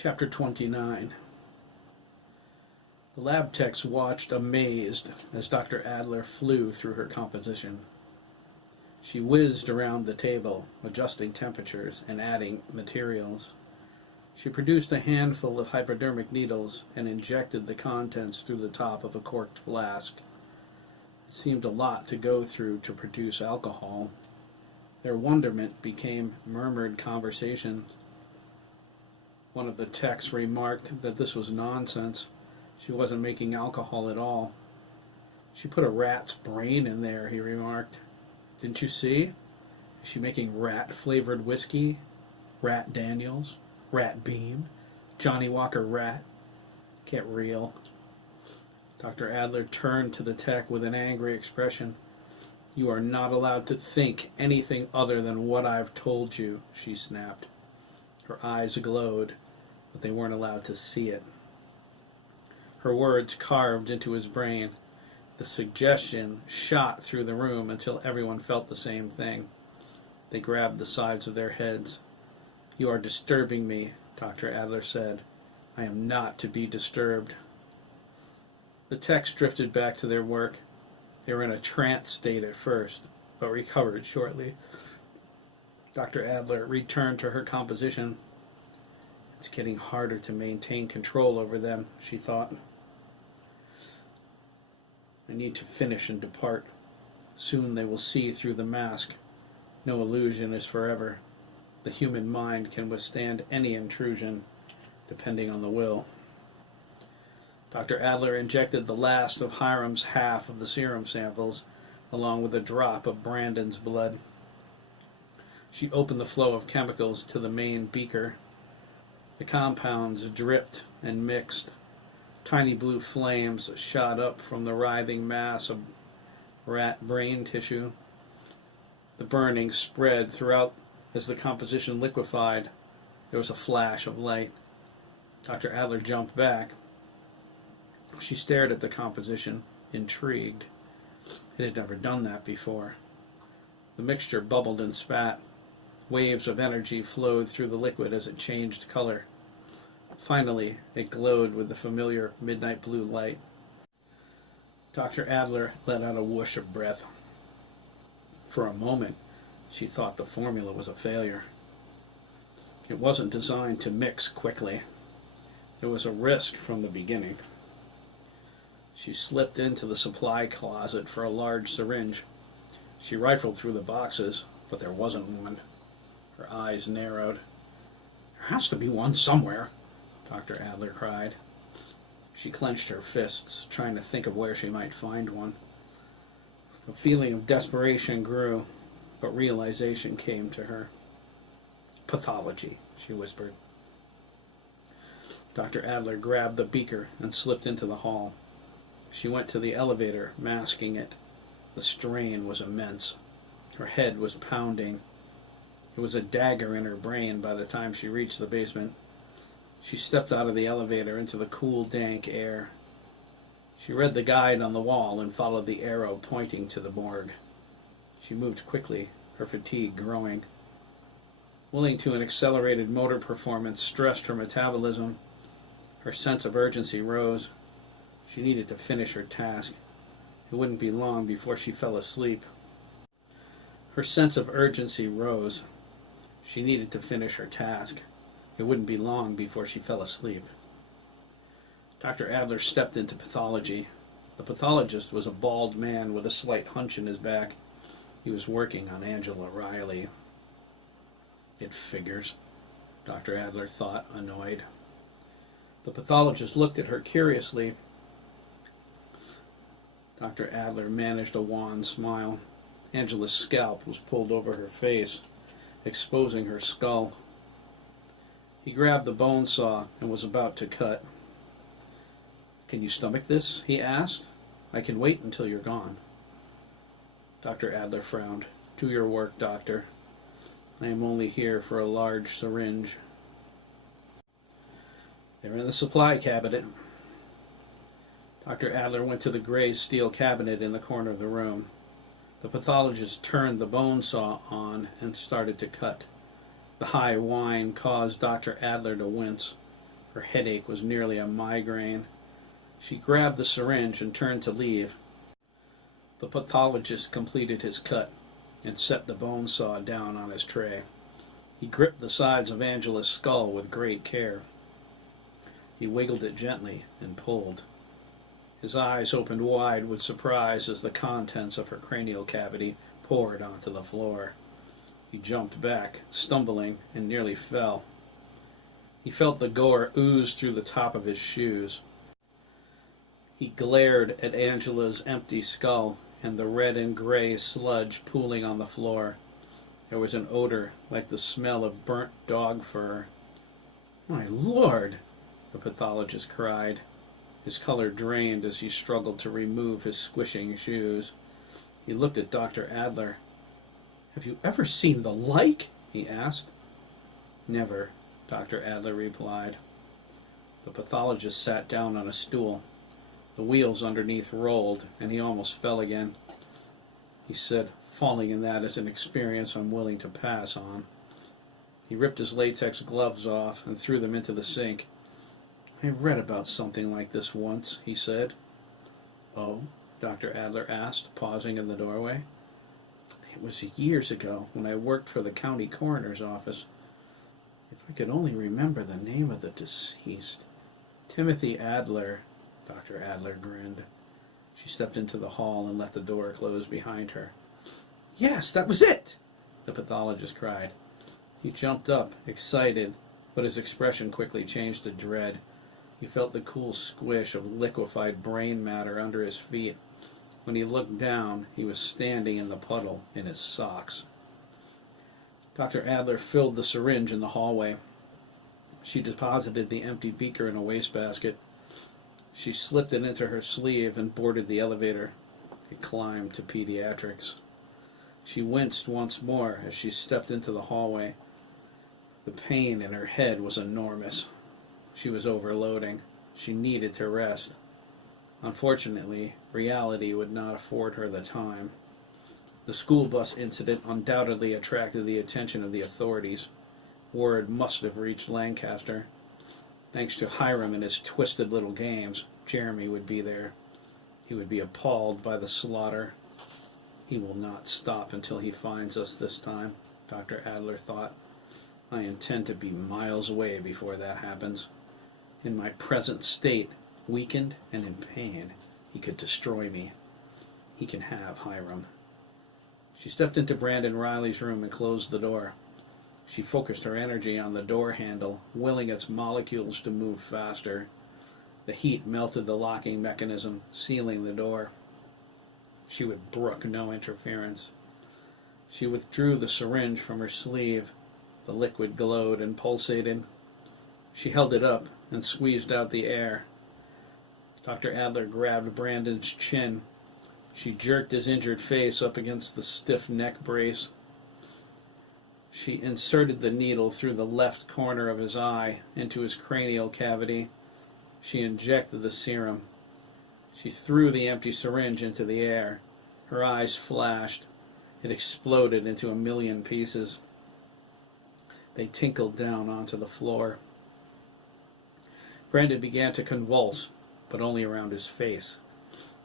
Chapter 29. The lab techs watched amazed as Dr. Adler flew through her composition. She whizzed around the table, adjusting temperatures and adding materials. She produced a handful of hypodermic needles and injected the contents through the top of a corked flask. It seemed a lot to go through to produce alcohol. Their wonderment became murmured conversations. One of the techs remarked that this was nonsense. She wasn't making alcohol at all. She put a rat's brain in there, he remarked. Didn't you see? Is she making rat-flavored whiskey? Rat Daniels? Rat Beam? Johnny Walker Rat? Get real. Dr. Adler turned to the tech with an angry expression. You are not allowed to think anything other than what I've told you, she snapped. Her eyes glowed, but they weren't allowed to see it. Her words carved into his brain. The suggestion shot through the room until everyone felt the same thing. They grabbed the sides of their heads. You are disturbing me, Dr. Adler said. I am not to be disturbed. The techs drifted back to their work. They were in a trance state at first, but recovered shortly. Dr. Adler returned to her composition. It's getting harder to maintain control over them, she thought. I need to finish and depart. Soon they will see through the mask. No illusion is forever. The human mind can withstand any intrusion, depending on the will. Dr. Adler injected the last of Hiram's half of the serum samples, along with a drop of Brandon's blood. She opened the flow of chemicals to the main beaker. The compounds dripped and mixed. Tiny blue flames shot up from the writhing mass of rat brain tissue. The burning spread throughout as the composition liquefied. There was a flash of light. Dr. Adler jumped back. She stared at the composition, intrigued. It had never done that before. The mixture bubbled and spat. Waves of energy flowed through the liquid as it changed color. Finally, it glowed with the familiar midnight blue light. Dr. Adler let out a whoosh of breath. For a moment, she thought the formula was a failure. It wasn't designed to mix quickly. There was a risk from the beginning. She slipped into the supply closet for a large syringe. She rifled through the boxes, but there wasn't one. Her eyes narrowed. There has to be one somewhere, Dr. Adler cried. She clenched her fists, trying to think of where she might find one. The feeling of desperation grew, but realization came to her. Pathology, she whispered. Dr. Adler grabbed the beaker and slipped into the hall. She went to the elevator, masking it. The strain was immense. Her head was pounding. It was a dagger in her brain by the time she reached the basement. She stepped out of the elevator into the cool, dank air. She read the guide on the wall and followed the arrow pointing to the morgue. She moved quickly, her fatigue growing. Willing to an accelerated motor performance stressed her metabolism. Her sense of urgency rose. She needed to finish her task. It wouldn't be long before she fell asleep. Her sense of urgency rose. She needed to finish her task. It wouldn't be long before she fell asleep. Dr. Adler stepped into pathology. The pathologist was a bald man with a slight hunch in his back. He was working on Angela Riley. It figures, Dr. Adler thought, annoyed. The pathologist looked at her curiously. Dr. Adler managed a wan smile. Angela's scalp was pulled over her face, exposing her skull. He grabbed the bone saw and was about to cut. Can you stomach this? He asked. I can wait until you're gone. Dr. Adler frowned. Do your work, doctor. I am only here for a large syringe. They're in the supply cabinet. Dr. Adler went to the gray steel cabinet in the corner of the room. The pathologist turned the bone saw on and started to cut. The high whine caused Dr. Adler to wince. Her headache was nearly a migraine. She grabbed the syringe and turned to leave. The pathologist completed his cut and set the bone saw down on his tray. He gripped the sides of Angela's skull with great care. He wiggled it gently and pulled. His eyes opened wide with surprise as the contents of her cranial cavity poured onto the floor. He jumped back, stumbling, and nearly fell. He felt the gore ooze through the top of his shoes. He glared at Angela's empty skull and the red and gray sludge pooling on the floor. There was an odor like the smell of burnt dog fur. "My Lord!" the pathologist cried. His color drained as he struggled to remove his squishing shoes. He looked at Dr. Adler. "Have you ever seen the like?" he asked. "Never," Dr. Adler replied. The pathologist sat down on a stool. The wheels underneath rolled, and he almost fell again. He said, "Falling in that is an experience I'm willing to pass on." He ripped his latex gloves off and threw them into the sink. "I read about something like this once," he said. "Oh?" Dr. Adler asked, pausing in the doorway. "It was years ago when I worked for the county coroner's office. If I could only remember the name of the deceased." "Timothy Adler," Dr. Adler grinned. She stepped into the hall and let the door close behind her. "Yes, that was it!" the pathologist cried. He jumped up, excited, but his expression quickly changed to dread. He felt the cool squish of liquefied brain matter under his feet. When he looked down, he was standing in the puddle in his socks. Dr. Adler filled the syringe in the hallway. She deposited the empty beaker in a wastebasket. She slipped it into her sleeve and boarded the elevator. It climbed to pediatrics. She winced once more as she stepped into the hallway. The pain in her head was enormous. She was overloading. She needed to rest. Unfortunately, reality would not afford her the time. The school bus incident undoubtedly attracted the attention of the authorities. Word must have reached Lancaster. Thanks to Hiram and his twisted little games, Jeremy would be there. He would be appalled by the slaughter. "He will not stop until he finds us this time," Dr. Adler thought. "I intend to be miles away before that happens. In my present state, weakened and in pain, he could destroy me. He can have Hiram." She stepped into Brandon Riley's room and closed the door. She focused her energy on the door handle, willing its molecules to move faster. The heat melted the locking mechanism, sealing the door. She would brook no interference. She withdrew the syringe from her sleeve. The liquid glowed and pulsated. She held it up and squeezed out the air. Dr. Adler grabbed Brandon's chin. She jerked his injured face up against the stiff neck brace. She inserted the needle through the left corner of his eye into his cranial cavity. She injected the serum. She threw the empty syringe into the air. Her eyes flashed. It exploded into a million pieces. They tinkled down onto the floor. Brandon began to convulse, but only around his face.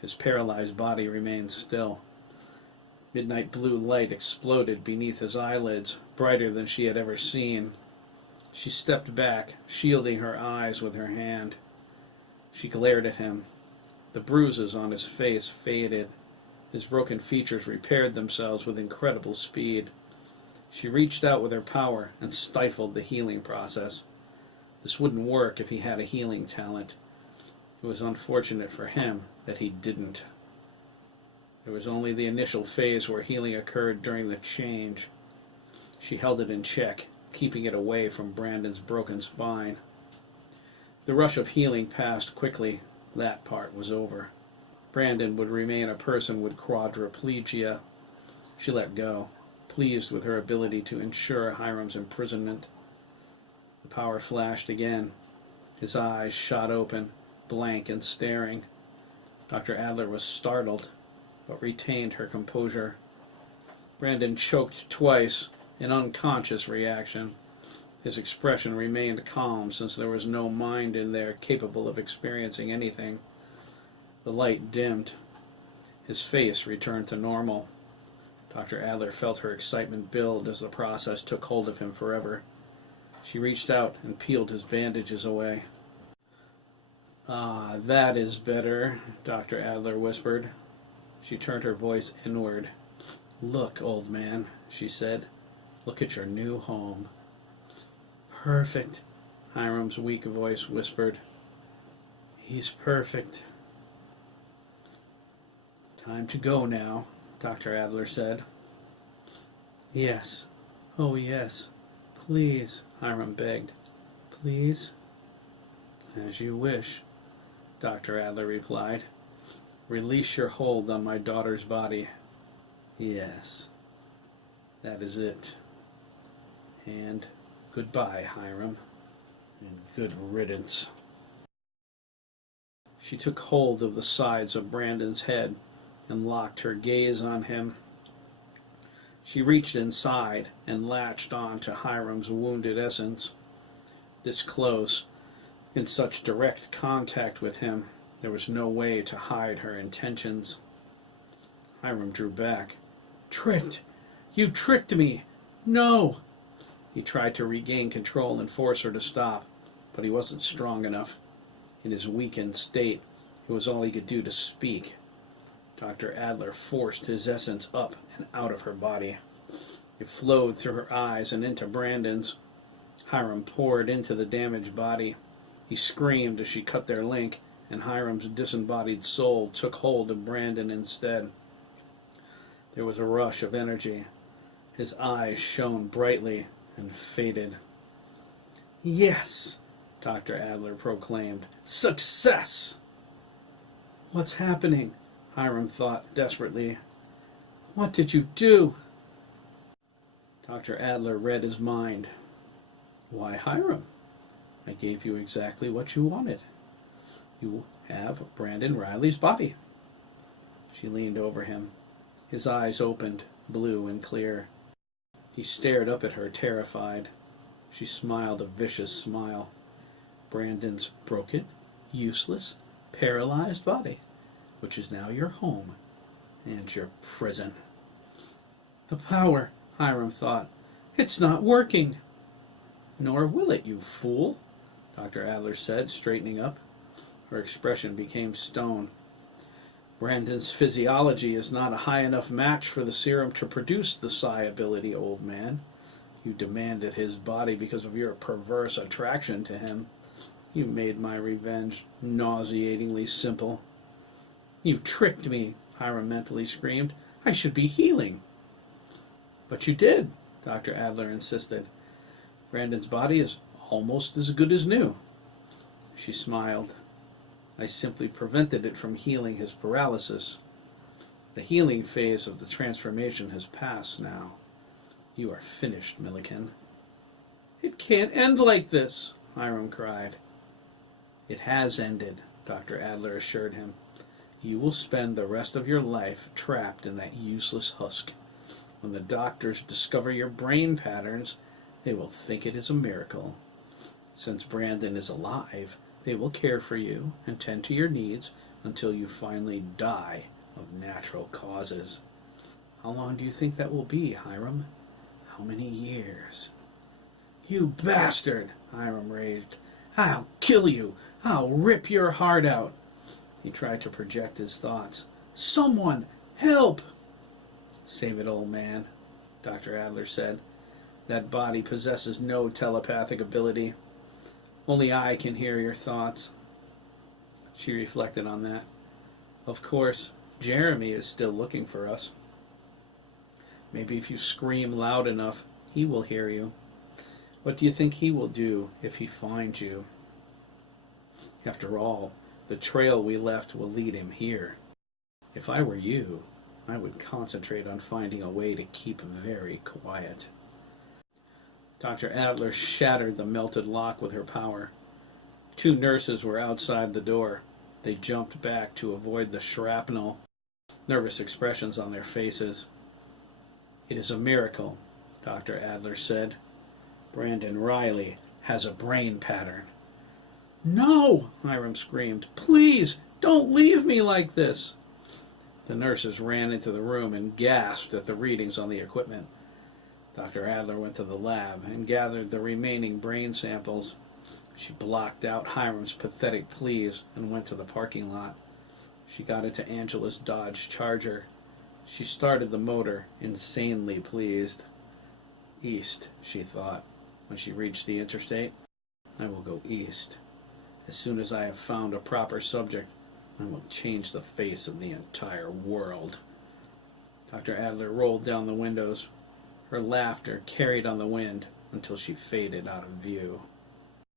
His paralyzed body remained still. Midnight blue light exploded beneath his eyelids, brighter than she had ever seen. She stepped back, shielding her eyes with her hand. She glared at him. The bruises on his face faded. His broken features repaired themselves with incredible speed. She reached out with her power and stifled the healing process. This wouldn't work if he had a healing talent. It was unfortunate for him that he didn't. There was only the initial phase where healing occurred during the change. She held it in check, keeping it away from Brandon's broken spine. The rush of healing passed quickly. That part was over. Brandon would remain a person with quadriplegia. She let go, pleased with her ability to ensure Hiram's imprisonment. The power flashed again. His eyes shot open, blank and staring. Dr. Adler was startled, but retained her composure. Brandon choked twice, an unconscious reaction. His expression remained calm, since there was no mind in there capable of experiencing anything. The light dimmed. His face returned to normal. Dr. Adler felt her excitement build as the process took hold of him forever. She reached out and peeled his bandages away. "Ah, that is better," Dr. Adler whispered. She turned her voice inward. "Look, old man," she said. "Look at your new home." "Perfect," Hiram's weak voice whispered. "He's perfect." "Time to go now," Dr. Adler said. "Yes. Oh, yes. Please," Hiram begged. "Please?" "As you wish," Dr. Adler replied. "Release your hold on my daughter's body." "Yes. That is it. And goodbye, Hiram. And good riddance." She took hold of the sides of Brandon's head and locked her gaze on him. She reached inside and latched on to Hiram's wounded essence. This close, in such direct contact with him, there was no way to hide her intentions. Hiram drew back. "Tricked! You tricked me! No!" He tried to regain control and force her to stop, but he wasn't strong enough. In his weakened state, it was all he could do to speak. Dr. Adler forced his essence up and out of her body. It flowed through her eyes and into Brandon's. Hiram poured into the damaged body. He screamed as she cut their link, and Hiram's disembodied soul took hold of Brandon instead. There was a rush of energy. His eyes shone brightly and faded. "Yes," Dr. Adler proclaimed. "Success!" "What's happening?" Hiram thought desperately. "What did you do?" Dr. Adler read his mind. "Why, Hiram, I gave you exactly what you wanted. You have Brandon Riley's body." She leaned over him. His eyes opened, blue and clear. He stared up at her, terrified. She smiled a vicious smile. "Brandon's broken, useless, paralyzed body, which is now your home and your prison." "The power," Hiram thought. "It's not working." "Nor will it, you fool," Dr. Adler said, straightening up. Her expression became stone. "Brandon's physiology is not a high enough match for the serum to produce the psi ability, old man. You demanded his body because of your perverse attraction to him. You made my revenge nauseatingly simple." "You tricked me," Hiram mentally screamed. "I should be healing." "But you did," Dr. Adler insisted. "Brandon's body is almost as good as new." She smiled. "I simply prevented it from healing his paralysis. The healing phase of the transformation has passed now. You are finished, Milliken." "It can't end like this," Hiram cried. "It has ended," Dr. Adler assured him. "You will spend the rest of your life trapped in that useless husk. When the doctors discover your brain patterns, they will think it is a miracle. Since Brandon is alive, they will care for you and tend to your needs until you finally die of natural causes. How long do you think that will be, Hiram? How many years?" "You bastard!" Hiram raged. "I'll kill you! I'll rip your heart out!" He tried to project his thoughts. "Someone, help!" "Save it, old man," Dr. Adler said. "That body possesses no telepathic ability. Only I can hear your thoughts." She reflected on that. "Of course, Jeremy is still looking for us. Maybe if you scream loud enough, he will hear you. What do you think he will do if he finds you? After all, the trail we left will lead him here. If I were you, I would concentrate on finding a way to keep very quiet." Dr. Adler shattered the melted lock with her power. 2 nurses were outside the door. They jumped back to avoid the shrapnel, nervous expressions on their faces. "It is a miracle," Dr. Adler said. Brandon Riley has a brain pattern. No, Hiram screamed. Please, don't leave me like this. The nurses ran into the room and gasped at the readings on the equipment. Dr. Adler went to the lab and gathered the remaining brain samples. She blocked out Hiram's pathetic pleas and went to the parking lot. She got into Angela's Dodge Charger. She started the motor, insanely pleased. East, she thought, when she reached the interstate. I will go east. As soon as I have found a proper subject, I will change the face of the entire world. Dr. Adler rolled down the windows. Her laughter carried on the wind until she faded out of view.